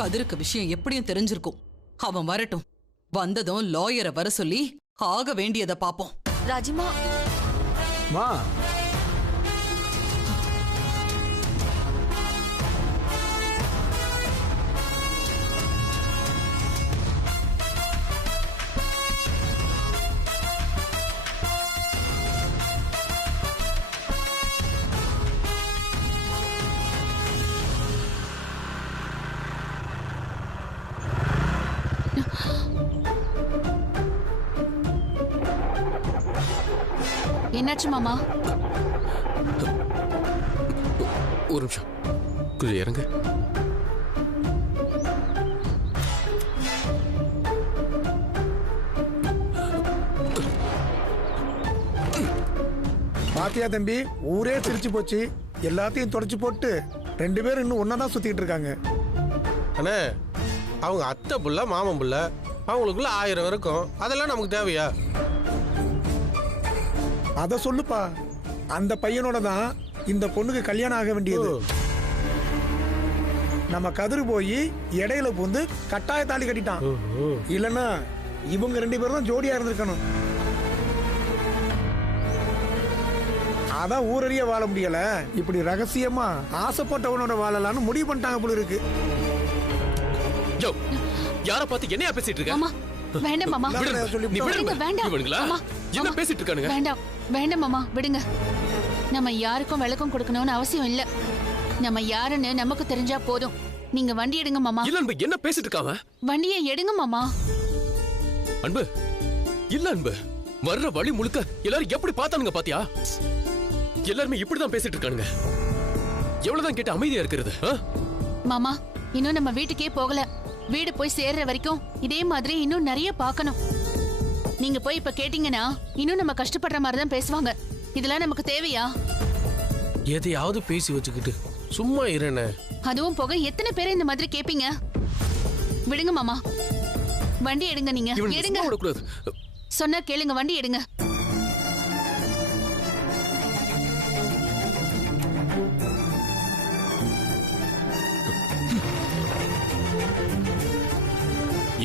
கதிருக்கு விஷயம் எப்படியும் தெரிஞ்சிருக்கும். அவன் வரட்டும். வந்ததும் லாயரை வர சொல்லி ஆக வேண்டியதை பாப்போம். ராஜிமா மா என்னாச்சு மாமா? ஒரு நிமிஷம் கொஞ்சம் இறங்க. பாத்தியா தம்பி, ஊரே சிரிச்சு போச்சு. எல்லாத்தையும் தொடச்சு போட்டு 2 பேரும் இன்னும் ஒன்னாதான் சுத்திட்டு இருக்காங்க. அண்ணே, அவங்க அத்தை புள்ள மாமன் புள்ள, அவங்களுக்குள்ள 1000 இருக்கும். அதெல்லாம் நமக்கு தேவையா? அத சொல்லுப்பா. அந்த பையனோட தான் இந்த பொண்ணுக்கு கல்யாணம் ஆக வேண்டியது. நம்ம கதிர் போய் இடையில பூந்து கட்டாய தாலி கட்டிட்டான். இல்லன்னா இவங்க 2 பேரும் தான் ஜோடியா இருந்திருக்கணும். அதான் ஊரறிய வாழ முடியல. இப்படி ரகசியமா ஆசைப்பட்டவனோட வாழலான்னு முடிவு பண்ணிட்டாங்க போல இருக்கு. யார பார்த்து என்னையா பேசிட்டு இருக்க? மாமா வேண்டாம் மாமா, விடுங்க. வேண்டாம் இவனுங்களா என்ன பேசிட்டு இருக்கானுங்க? வேண்டாம் வேண்டாம் மாமா, விடுங்க. நம்ம யாருக்கும் விளக்கம் கொடுக்கணும்னு அவசியம் இல்ல. நம்ம யாருன்னு நமக்கு தெரிஞ்சா போதும். நீங்க வண்டி எடுங்க மாமா. இல்ல அன்பு, என்ன பேசிட்டு இருக்காவ? வண்டியை எடுங்க மாமா. அன்பு இல்ல அன்பு, வர்ற வழி முழுக்க எல்லாரும் எப்படி பார்த்தானுங்க பாத்தியா? எல்லாருமே இப்படிதான் பேசிட்டு இருக்கானுங்க. எவ்வளவுதான் கேட்டு அமைதியா இருக்கிறது? மாமா இன்னும் நம்ம வீட்டுக்கே போகல. வீடு போய் சேர்ற வரைக்கும் இதே மாதிரி இன்னும் நிறைய பார்க்கணும். நீங்க போய் இப்ப கேட்டீங்கன்னா இன்னும் நம்ம கஷ்டப்படுற மாதிரி தான் பேசுவாங்க. இதெல்லாம் நமக்கு தேவையா? எதையாவது பேசி வச்சுக்கிட்டு சும்மா இருண்ணே. அதுவும் போக எத்தனை பேரை இந்த மாதிரி கேப்பீங்க? விடுங்க மாமா, வண்டி எடுங்க. நீங்க எடுங்க. சொன்னா கேளுங்க, வண்டி எடுங்க.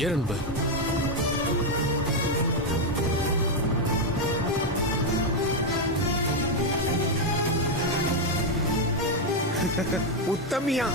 ஏன்பு உத்தமியா